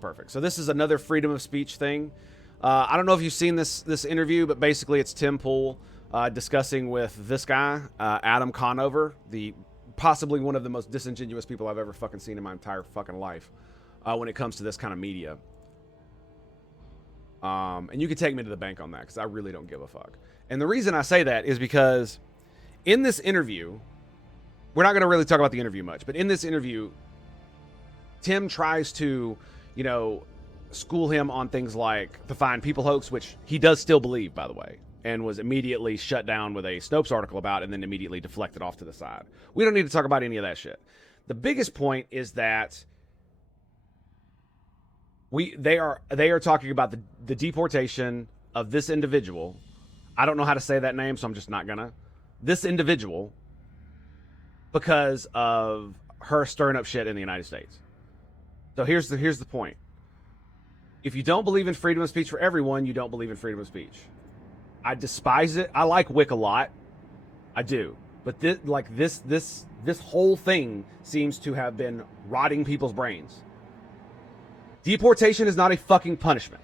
Perfect. So this is another freedom of speech thing. I don't know if you've seen this interview, but basically it's Tim Pool discussing with this guy, Adam Conover, the possibly one of the most disingenuous people I've ever fucking seen in my entire fucking life when it comes to this kind of media. And you can take me to the bank on that because I really don't give a fuck. And the reason I say that is because in this interview, we're not going to really talk about the interview much, but in this interview, Tim tries to, you know, school him on things like the Fine People hoax, which he does still believe, by the way, and was immediately shut down with a Snopes article about and then immediately deflected off to the side. We don't need to talk about any of that shit. The biggest point is that they are talking about the deportation of this individual. I don't know how to say that name, so I'm just not gonna. This individual, because of her stirring up shit in the United States. So here's the point. If you don't believe in freedom of speech for everyone, you don't believe in freedom of speech. I despise it. I like Wick a lot. I do. But this whole thing seems to have been rotting people's brains. Deportation is not a fucking punishment.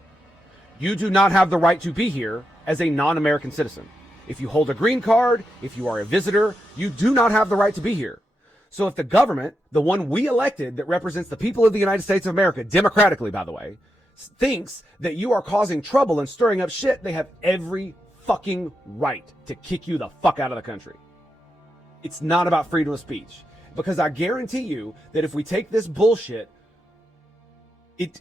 You do not have the right to be here as a non-American citizen. If you hold a green card, if you are a visitor, you do not have the right to be here. So if the government, the one we elected that represents the people of the United States of America, democratically, by the way, thinks that you are causing trouble and stirring up shit, they have every fucking right to kick you the fuck out of the country. It's not about freedom of speech. Because I guarantee you that if we take this bullshit, it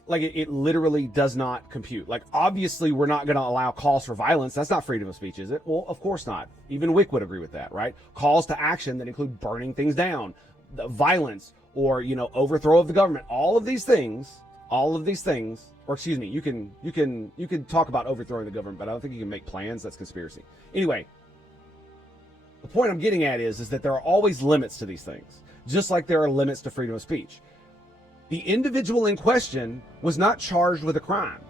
literally does not compute. Like, obviously, we're not going to allow calls for violence. That's not freedom of speech, is it? Well, of course not. Even Wick would agree with that, right? Calls to action that include burning things down, violence, or, you know, overthrow of the government. All of these things, or excuse me, you can talk about overthrowing the government, but I don't think you can make plans. That's conspiracy. Anyway, the point I'm getting at is that there are always limits to these things, just like there are limits to freedom of speech. The individual in question was not charged with a crime.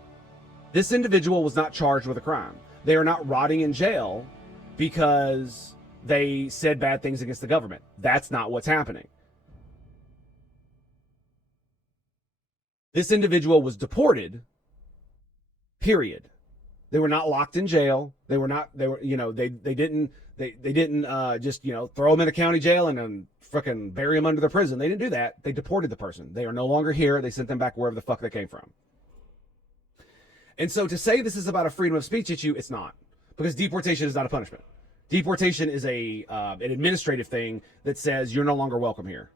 This individual was not charged with a crime. They are not rotting in jail because they said bad things against the government. That's not what's happening. This individual was deported, period. They were not locked in jail. They didn't just, you know, throw them in a county jail and then fucking bury them under the prison. They didn't do that. They deported the person. They are no longer here. They sent them back wherever the fuck they came from. And so to say this is about a freedom of speech issue, it's not. Because deportation is not a punishment. Deportation is an administrative thing that says you're no longer welcome here.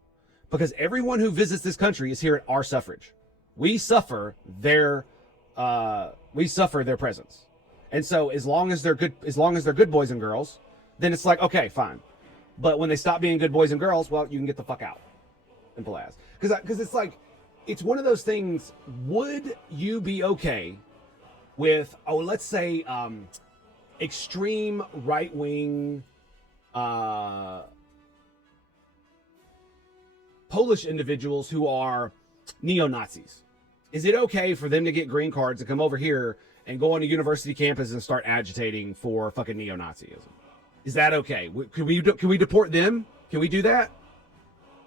Because everyone who visits this country is here at our suffrage. We suffer their presence. And so as long as they're good boys and girls, then it's like, okay, fine. But when they stop being good boys and girls, well, you can get the fuck out. Simple as. Because it's like, it's one of those things. Would you be okay with, let's say, extreme right-wing Polish individuals who are neo-Nazis? Is it okay for them to get green cards to come over here and go on a university campus and start agitating for fucking neo-Nazism? Is that okay? Can we deport them? Can we do that?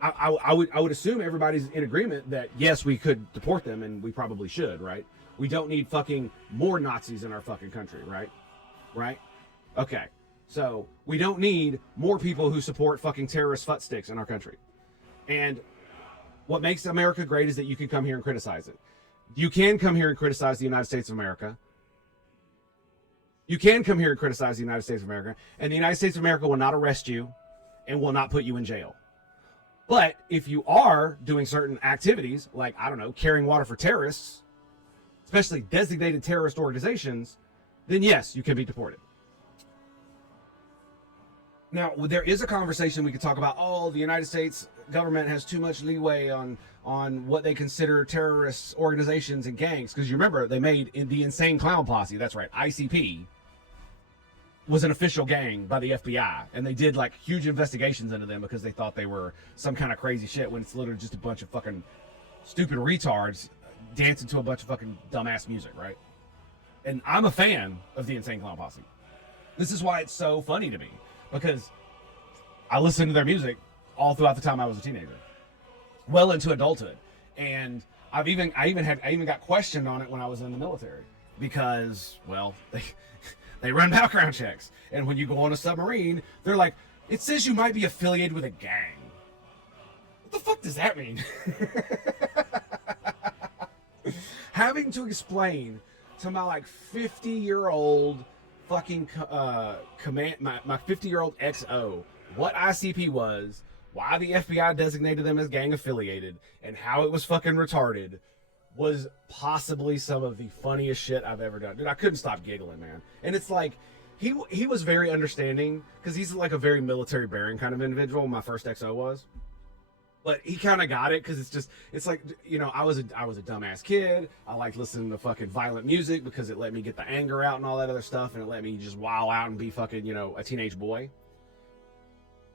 I would assume everybody's in agreement that yes, we could deport them, and we probably should, right? We don't need fucking more Nazis in our fucking country, right? Right? Okay. So we don't need more people who support fucking terrorist futsticks in our country. And what makes America great is that you can come here and criticize it. You can come here and criticize the United States of America. You can come here and criticize the United States of America, and the United States of America will not arrest you and will not put you in jail. But if you are doing certain activities, like, I don't know, carrying water for terrorists, especially designated terrorist organizations, then yes, you can be deported. Now, there is a conversation we could talk about, the United States government has too much leeway on what they consider terrorist organizations and gangs. Because you remember, they made the Insane Clown Posse, that's right, ICP, was an official gang by the FBI. And they did, like, huge investigations into them because they thought they were some kind of crazy shit when it's literally just a bunch of fucking stupid retards dancing to a bunch of fucking dumbass music, right? And I'm a fan of the Insane Clown Posse. This is why it's so funny to me. Because I listened to their music all throughout the time I was a teenager. Well into adulthood. And I even got questioned on it when I was in the military because, well, they run background checks, and when you go on a submarine, they're like, it says you might be affiliated with a gang. What the fuck does that mean? Having to explain to my like 50-year-old fucking command, my 50-year-old XO, what ICP was, why the FBI designated them as gang affiliated, and how it was fucking retarded, was possibly some of the funniest shit I've ever done. Dude, I couldn't stop giggling, man. And it's like, he was very understanding, because he's like a very military bearing kind of individual. My first XO was. But he kind of got it, because it's like, you know, I was a dumbass kid. I liked listening to fucking violent music because it let me get the anger out and all that other stuff, and it let me just wow out and be fucking, you know, a teenage boy.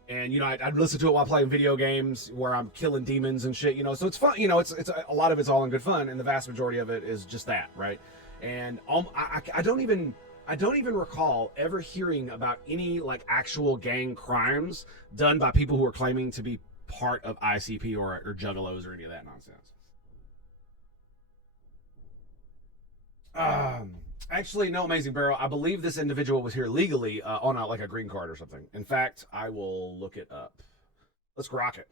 And, you know, I'd listen to it while playing video games where I'm killing demons and shit, you know. So it's fun, you know, it's a lot of it's all in good fun, and the vast majority of it is just that, right? And I don't even recall ever hearing about any, like, actual gang crimes done by people who are claiming to be part of ICP or juggalos or any of that nonsense. Actually, no, Amazing Barrel. I believe this individual was here legally on like a green card or something. In fact, I will look it up. Let's rock it.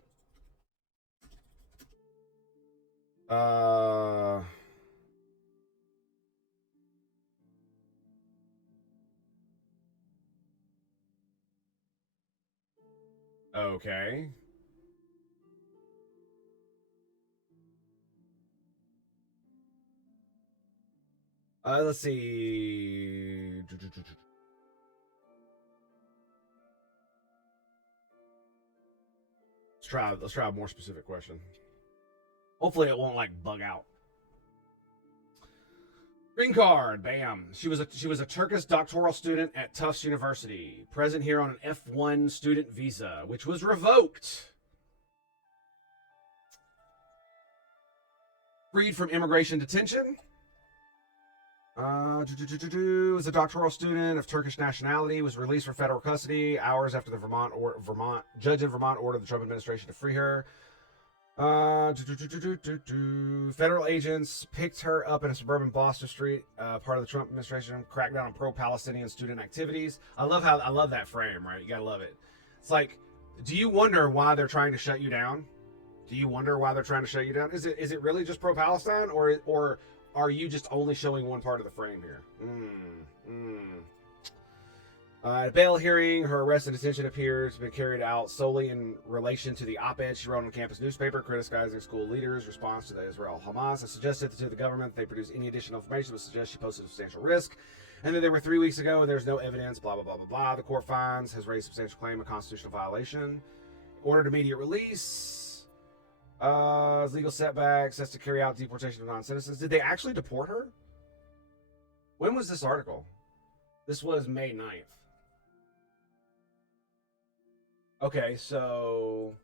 Okay. Let's see. Let's try a more specific question. Hopefully it won't like bug out. Green card, bam. She was a Turkish doctoral student at Tufts University, present here on an F1 student visa, which was revoked. Freed from immigration detention. Was a doctoral student of Turkish nationality, was released from federal custody hours after the judge in Vermont ordered the Trump administration to free her. Federal agents picked her up in a suburban Boston Street, part of the Trump administration crackdown on pro-Palestinian student activities. I love that frame, right? You gotta love it. It's like, do you wonder why they're trying to shut you down? Do you wonder why they're trying to shut you down? Is it really just pro-Palestine, or are you just only showing one part of the frame here? At a bail hearing, her arrest and detention appears to have been carried out solely in relation to the op-ed she wrote on the campus newspaper criticizing school leaders' response to the Israel-Hamas. I suggested to the government that they produce any additional information that would suggest she posed a substantial risk, and that they were 3 weeks ago and there's no evidence, blah, blah, blah, blah, blah. The court finds, has raised substantial claim of constitutional violation. Ordered immediate release. Legal setbacks, has to carry out deportation of non-citizens. Did they actually deport her? When was this article? This was May 9th. Okay, so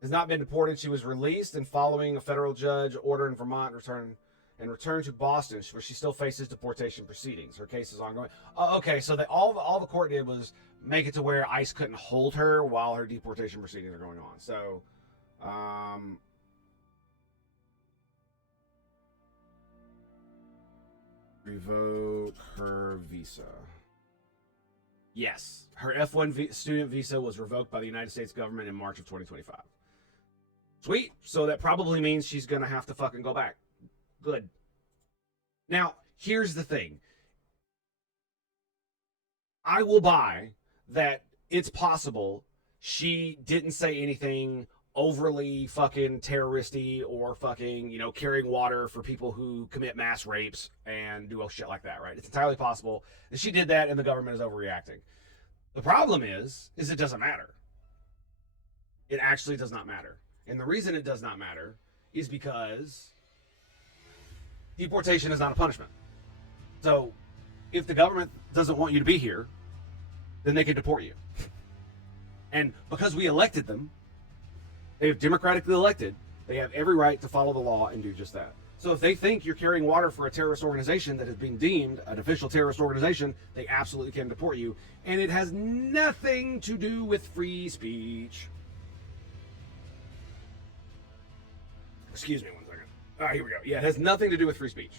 has not been deported. She was released and following a federal judge order in Vermont returned to Boston, where she still faces deportation proceedings. Her case is ongoing. Oh, okay, so all the court did was make it to where ICE couldn't hold her while her deportation proceedings are going on. So, revoke her visa. Yes, her F1 student visa was revoked by the United States government in March of 2025. Sweet. So that probably means she's going to have to fucking go back. Good. Now, here's the thing. I will buy that it's possible she didn't say anything overly fucking terroristy or fucking, you know, carrying water for people who commit mass rapes and do shit like that, right? It's entirely possible that she did that and the government is overreacting. The problem is it doesn't matter. It actually does not matter. And the reason it does not matter is because deportation is not a punishment. So if the government doesn't want you to be here, then they can deport you. And because we elected them, they have democratically elected, they have every right to follow the law and do just that. So if they think you're carrying water for a terrorist organization that has been deemed an official terrorist organization, they absolutely can deport you. And it has nothing to do with free speech. Excuse me one second. All right, here we go. Yeah, it has nothing to do with free speech,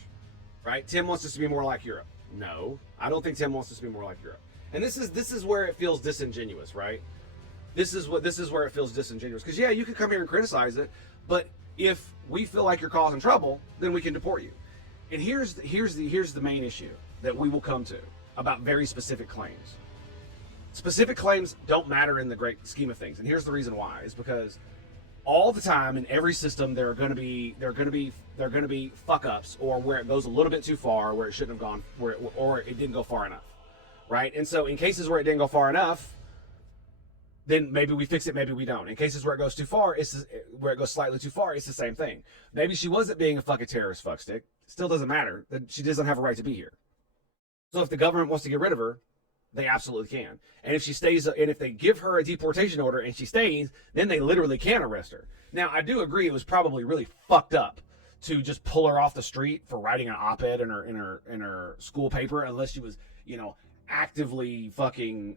right? Tim wants us to be more like Europe. No, I don't think Tim wants us to be more like Europe. And this is where it feels disingenuous, right? This is where it feels disingenuous. Because yeah, you can come here and criticize it, but if we feel like you're causing trouble, then we can deport you. And here's the main issue that we will come to about very specific claims. Specific claims don't matter in the great scheme of things, and here's the reason why: is because all the time in every system there are going to be fuck ups, or where it goes a little bit too far, where it shouldn't have gone, or it didn't go far enough, right? And so in cases where it didn't go far enough, then maybe we fix it, maybe we don't. In cases where it goes too far, where it goes slightly too far, it's the same thing. Maybe she wasn't being a fucking terrorist fuckstick. Still doesn't matter. She doesn't have a right to be here. So if the government wants to get rid of her, they absolutely can. And if she stays, and if they give her a deportation order and she stays, then they literally can arrest her. Now, I do agree it was probably really fucked up to just pull her off the street for writing an op-ed in her school paper, unless she was, actively fucking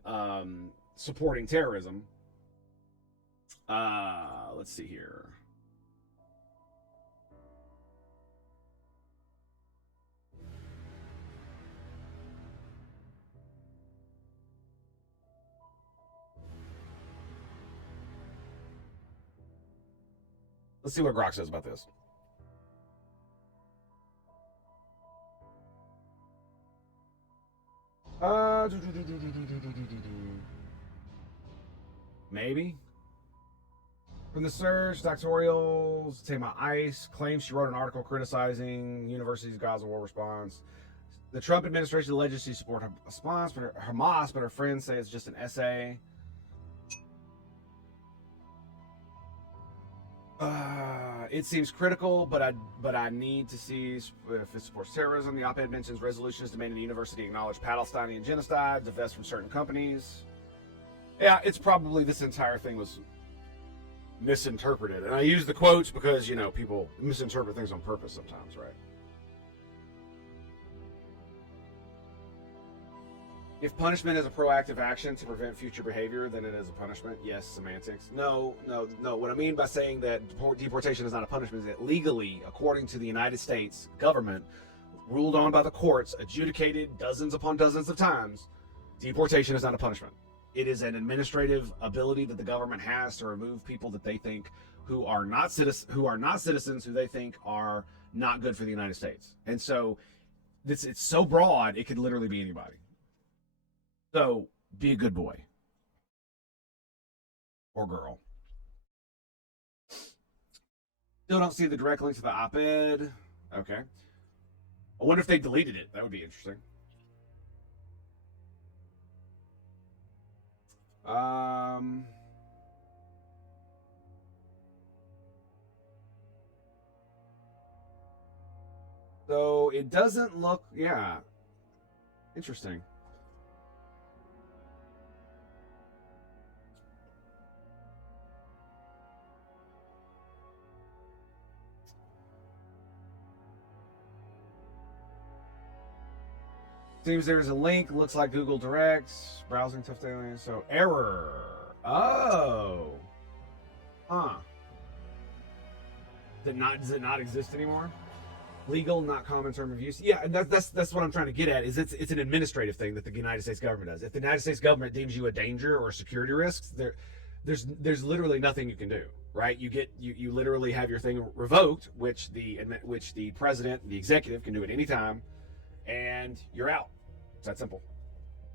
supporting terrorism. Let's see here. Let's see what Grok says about this. Maybe. From the search, doctorials, take my ice, claims she wrote an article criticizing university's Gaza war response. The Trump administration alleges she supported Hamas, but her friends say it's just an essay. It seems critical, but I need to see if it supports terrorism. The op-ed mentions resolutions demanding the university acknowledge Palestinian genocide, divest from certain companies. Yeah, it's probably this entire thing was misinterpreted. And I use the quotes because, people misinterpret things on purpose sometimes, right? If punishment is a proactive action to prevent future behavior, then it is a punishment. Yes, semantics. No. What I mean by saying that deportation is not a punishment is that legally, according to the United States government, ruled on by the courts, adjudicated dozens upon dozens of times, deportation is not a punishment. It is an administrative ability that the government has to remove people that they think who are not citizens, who they think are not good for the United States. And so it's so broad, it could literally be anybody. So be a good boy or girl. Still don't see the direct link to the op-ed. Okay. I wonder if they deleted it. That would be interesting. So it doesn't look, yeah. Interesting. Seems there's a link. Looks like Google Directs. Browsing tough daily. So error. Oh. Huh. Does it not exist anymore? Legal, not common term of use. Yeah, and that's what I'm trying to get at. Is it's an administrative thing that the United States government does. If the United States government deems you a danger or a security risk, there's literally nothing you can do. Right? You literally have your thing revoked, which the president, the executive, can do at any time, and you're out. It's that simple.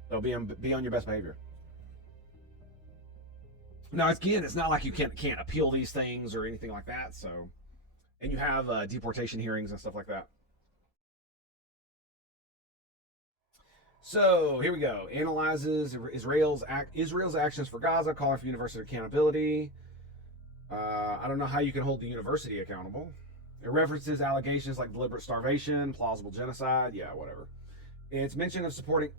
So be on your best behavior. Now, again, it's not like you can't appeal these things or anything like that. So, and you have deportation hearings and stuff like that. So here we go. Analyzes Israel's actions for Gaza, calling for universal accountability. I don't know how you can hold the university accountable. It references allegations like deliberate starvation, plausible genocide. Yeah, whatever. It's mention of supporting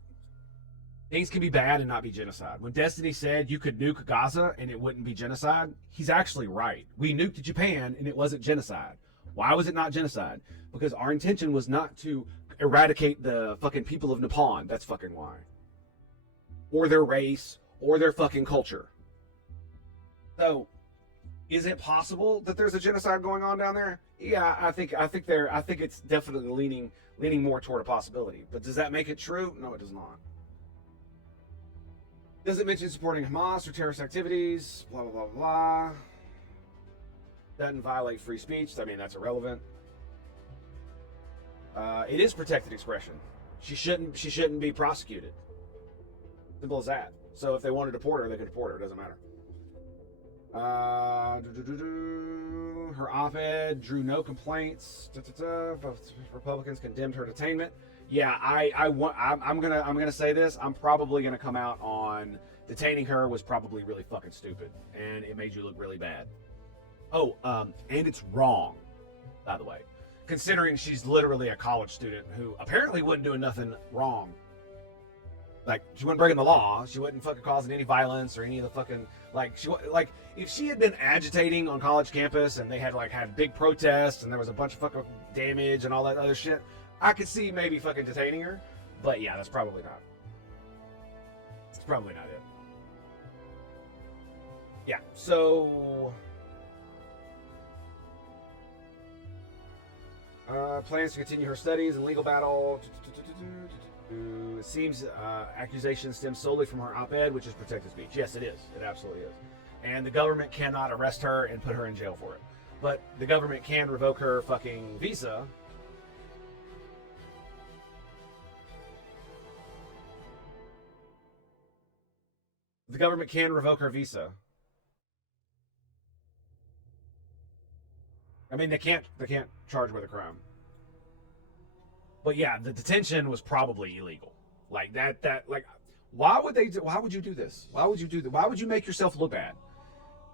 things can be bad and not be genocide. When Destiny said you could nuke Gaza and it wouldn't be genocide, he's actually right. We nuked Japan and it wasn't genocide. Why was it not genocide? Because our intention was not to eradicate the fucking people of Nepal. That's fucking why. Or their race, or their fucking culture. So, is it possible that there's a genocide going on down there? Yeah, I think it's definitely leaning more toward a possibility. But does that make it true? No, it does not. Does it mention supporting Hamas or terrorist activities? Blah blah blah blah. Doesn't violate free speech. I mean, that's irrelevant. It is protected expression. She shouldn't be prosecuted. Simple as that. So if they want to deport her, they can deport her. It doesn't matter. Her op-ed drew no complaints. Both Republicans condemned her detainment. Yeah, I'm gonna say this. I'm probably gonna come out on detaining her was probably really fucking stupid, and it made you look really bad. Oh, and it's wrong, by the way, considering she's literally a college student who apparently wasn't doing nothing wrong. Like, she wasn't breaking the law. She wasn't fucking causing any violence or any of the fucking, if she had been agitating on college campus and they had big protests and there was a bunch of fucking damage and all that other shit, I could see maybe fucking detaining her. But yeah, that's probably not. It's probably not it. Yeah, so plans to continue her studies and legal battle. It seems accusations stem solely from her op-ed, which is protected speech. Yes, it is. It absolutely is. And the government cannot arrest her and put her in jail for it. But the government can revoke her fucking visa. The government can revoke her visa. I mean, they can't charge her with a crime. But yeah, the detention was probably illegal. Like why would you do this? Why would you do that? Why would you make yourself look bad?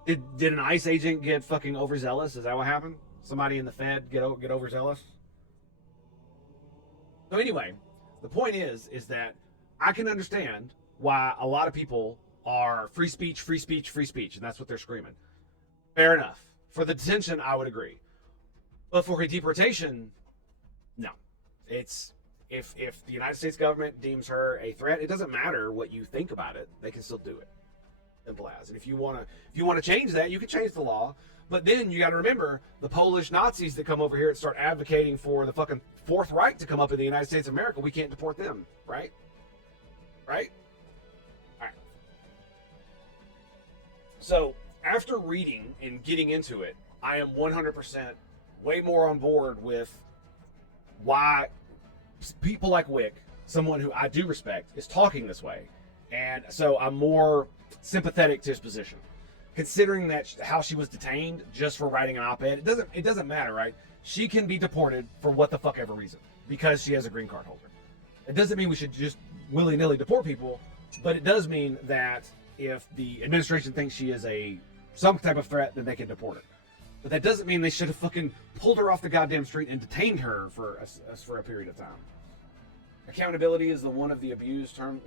Did an ICE agent get fucking overzealous? Is that what happened? Somebody in the Fed get overzealous? So anyway, the point is that I can understand why a lot of people are free speech, free speech, free speech, and that's what they're screaming. Fair enough. For the detention, I would agree. But for her deportation, no. It's if the United States government deems her a threat, it doesn't matter what you think about it. They can still do it. Simple as. And if you want to change that, you can change the law. But then you got to remember the Polish Nazis that come over here and start advocating for the fucking Fourth Reich to come up in the United States of America. We can't deport them, right? Right? All right. So after reading and getting into it, I am 100% way more on board with why people like Wick, someone who I do respect, is talking this way. And so I'm more sympathetic to his position. Considering that how she was detained just for writing an op-ed, it doesn't matter, right? She can be deported for what the fuck ever reason because she has a green card holder. It doesn't mean we should just willy-nilly deport people, but it does mean that if the administration thinks she is some type of threat, then they can deport her. But that doesn't mean they should have fucking pulled her off the goddamn street and detained her for a period of time. Accountability is one of the abused terms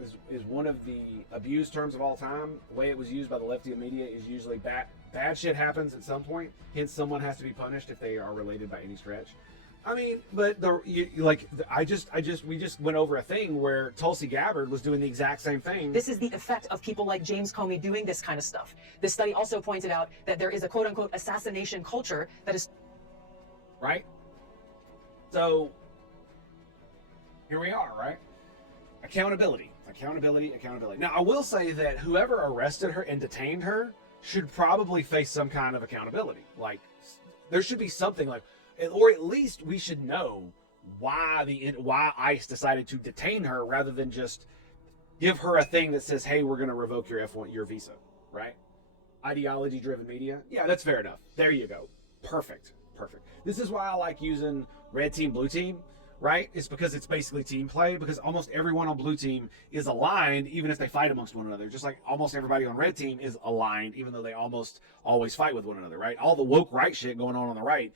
of all time. The way it was used by the lefty media is usually bad shit happens at some point. Hence, someone has to be punished if they are related by any stretch. I mean, but we just went over a thing where Tulsi Gabbard was doing the exact same thing. This is the effect of people like James Comey doing this kind of stuff. This study also pointed out that there is a quote-unquote assassination culture that is... Right? So, here we are, right? Accountability. Now, I will say that whoever arrested her and detained her should probably face some kind of accountability. Like, there should be something like... Or at least we should know why ICE decided to detain her rather than just give her a thing that says, hey, we're going to revoke your visa, right? Ideology-driven media. Yeah, that's fair enough. There you go. Perfect. This is why I like using red team, blue team, right? It's because it's basically team play, because almost everyone on blue team is aligned, even if they fight amongst one another. Just like almost everybody on red team is aligned, even though they almost always fight with one another, right? All the woke right shit going on the right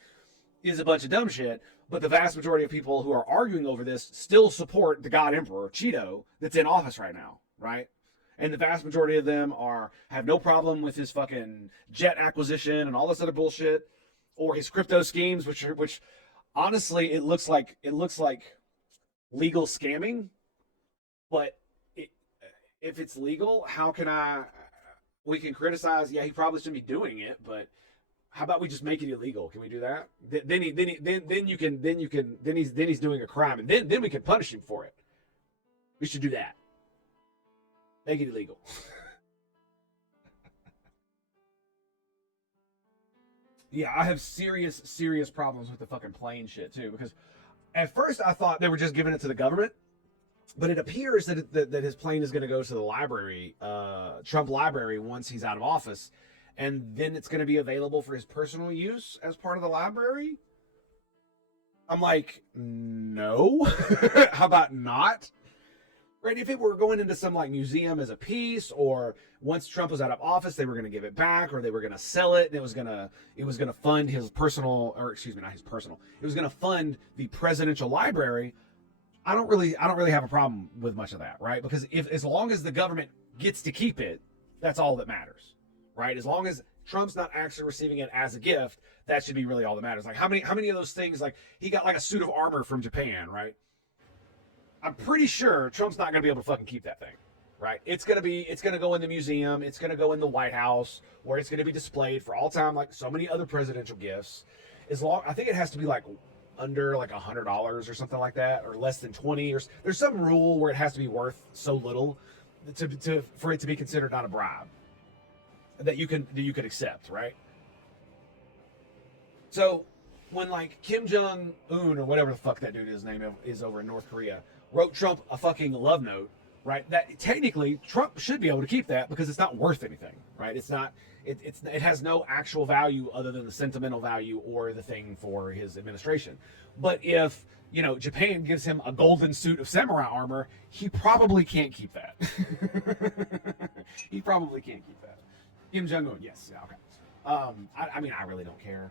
is a bunch of dumb shit, but the vast majority of people who are arguing over this still support the God Emperor, Cheeto, that's in office right now, right? And the vast majority of them have no problem with his fucking jet acquisition and all this other bullshit. or his crypto schemes, which honestly it looks like legal scamming, but if it's legal, how can we can criticize, yeah, he probably shouldn't be doing it, but how about we just make it illegal? Can we do that? Then he's doing a crime, and then we can punish him for it. We should do that. Make it illegal. Yeah, I have serious problems with the fucking plane shit too, because at first I thought they were just giving it to the government, but it appears that his plane is going to go to the library, Trump library, once he's out of office, and then it's going to be available for his personal use as part of the library. I'm like, no. How about not? Right? If it were going into some like museum as a piece, or once Trump was out of office, they were going to give it back, or they were going to sell it, and it was going to fund his personal, or excuse me, not his personal. It was going to fund the presidential library. I don't really have a problem with much of that, right? Because as long as the government gets to keep it, that's all that matters, right? As long as Trump's not actually receiving it as a gift, that should be really all that matters. Like how many of those things, like he got like a suit of armor from Japan, right? I'm pretty sure Trump's not going to be able to fucking keep that thing, right? It's going to go in the museum. It's going to go in the White House, where it's going to be displayed for all time, like so many other presidential gifts. I think it has to be like under like $100 or something like that, or less than 20, or there's some rule where it has to be worth so little for it to be considered not a bribe that you could accept, right? So when like Kim Jong-un, or whatever the fuck that dude his name is over in North Korea, wrote Trump a fucking love note, right? That technically Trump should be able to keep that, because it's not worth anything, right? It has no actual value other than the sentimental value or the thing for his administration. But if, Japan gives him a golden suit of samurai armor, he probably can't keep that. He probably can't keep that. Kim Jong-un, yes, yeah, okay. I mean, I really don't care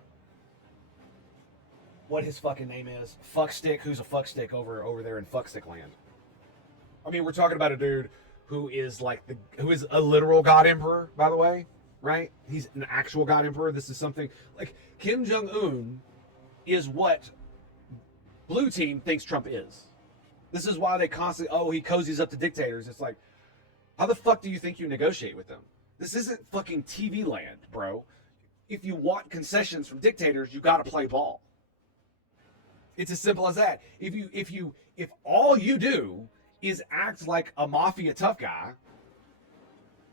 what his fucking name is. Fuckstick, who's a fuckstick over there in fuckstick land. I mean, we're talking about a dude who is a literal god emperor, by the way, right? He's an actual god emperor. This is something like Kim Jong-un is what Blue Team thinks Trump is. This is why they constantly, he cozies up to dictators. It's like, how the fuck do you think you negotiate with them? This isn't fucking TV land, bro. If you want concessions from dictators, you gotta play ball. It's as simple as that. If all you do is act like a mafia tough guy,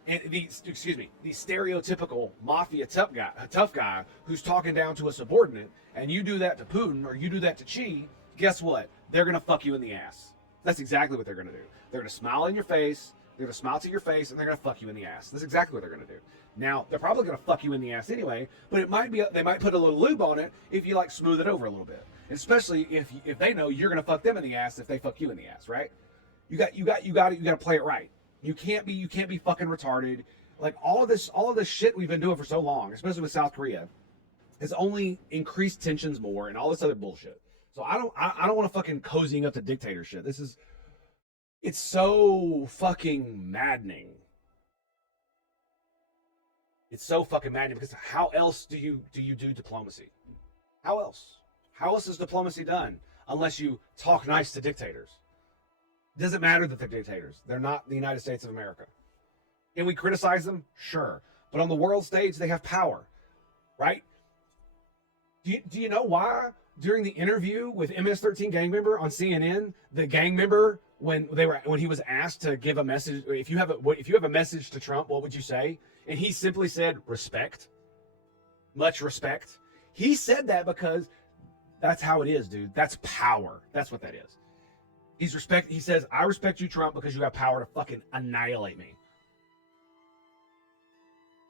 and the stereotypical mafia tough guy who's talking down to a subordinate, and you do that to Putin or you do that to Xi, guess what? They're gonna fuck you in the ass. That's exactly what they're gonna do. They're gonna smile in your face. They're gonna smile to your face, and they're gonna fuck you in the ass. That's exactly what they're gonna do. Now, they're probably gonna fuck you in the ass anyway, but they might put a little lube on it if you like smooth it over a little bit. And especially if they know you're gonna fuck them in the ass if they fuck you in the ass, right? You got to play it right. You can't be fucking retarded. Like all of this shit we've been doing for so long, especially with South Korea, has only increased tensions more and all this other bullshit. So I don't want to fucking cozying up to dictator shit. It's so fucking maddening. It's so fucking maddening, because how else do you do diplomacy? How else? How else is diplomacy done unless you talk nice to dictators? It doesn't matter that they're dictators. They're not the United States of America. Can we criticize them? Sure. But on the world stage, they have power, right? Do you know why during the interview with MS-13 gang member on CNN, the gang member, when he was asked to give a message, if you have a message to Trump, what would you say? And he simply said, respect. Much respect. He said that because that's how it is, dude. That's power. That's what that is. He says, I respect you, Trump, because you have power to fucking annihilate me.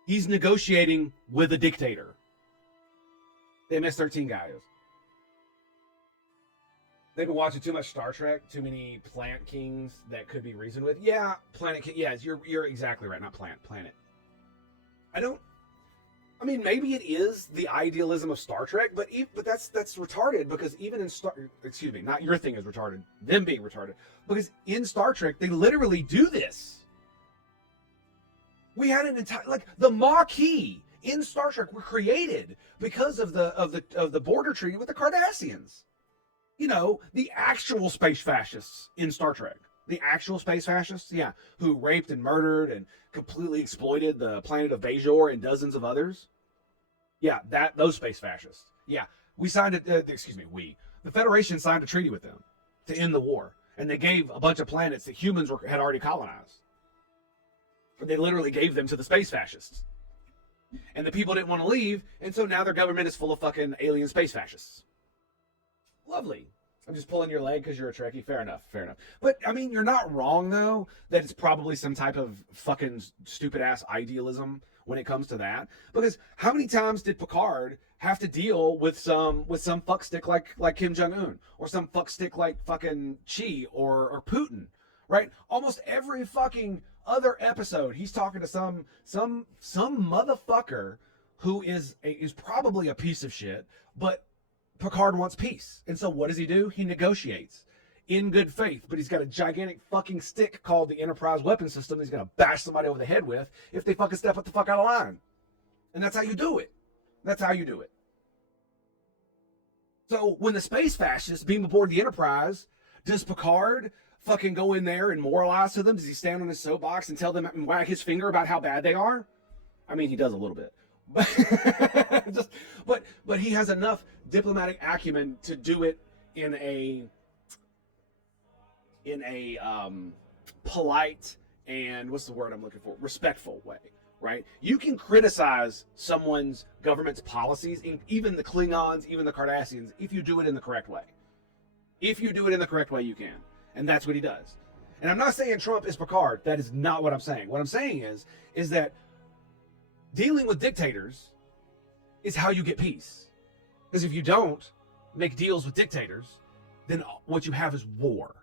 He's negotiating with a dictator. The MS-13 guy is. They've been watching too much Star Trek, too many Planet Kings that could be reasoned with. Yeah, Planet King. Yeah, you're exactly right. Not planet. I mean, maybe it is the idealism of Star Trek, but that's retarded, because even in not your thing is retarded, them being retarded, because in Star Trek they literally do this. We had an entire, like, the Maquis in Star Trek were created because of the border treaty with the Cardassians. You know, the actual space fascists in Star Trek. The actual space fascists, yeah, who raped and murdered and completely exploited the planet of Bajor and dozens of others. Yeah, those space fascists. Yeah, we signed it. The Federation signed a treaty with them to end the war, and they gave a bunch of planets that humans had already colonized. They literally gave them to the space fascists, and the people didn't want to leave, and so now their government is full of fucking alien space fascists. Lovely. I'm just pulling your leg because you're a Trekkie. Fair enough. But, I mean, you're not wrong, though, that it's probably some type of fucking stupid-ass idealism when it comes to that. Because how many times did Picard have to deal with some fuckstick like Kim Jong-un? Or some fuckstick like fucking Xi or Putin? Right? Almost every fucking other episode, he's talking to some motherfucker who is probably a piece of shit, but Picard wants peace. And so what does he do? He negotiates in good faith, but he's got a gigantic fucking stick called the Enterprise weapon system he's going to bash somebody over the head with if they fucking step the fuck out of line. And that's how you do it. So when the space fascists beam aboard the Enterprise, does Picard fucking go in there and moralize to them? Does he stand on his soapbox and tell them and wag his finger about how bad they are? I mean, he does a little bit. But he has enough diplomatic acumen to do it in a polite and what's the word I'm looking for? Respectful way, right? You can criticize someone's government's policies, even the Klingons, even the Cardassians, if you do it in the correct way. If you do it in the correct way, you can. And that's what he does. And I'm not saying Trump is Picard. That is not what I'm saying. What I'm saying is that dealing with dictators is how you get peace. Because if you don't make deals with dictators, then what you have is war.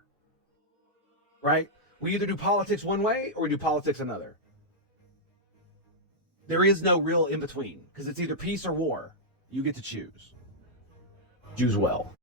Right? We either do politics one way or we do politics another. There is no real in between because it's either peace or war. You get to choose. Choose well.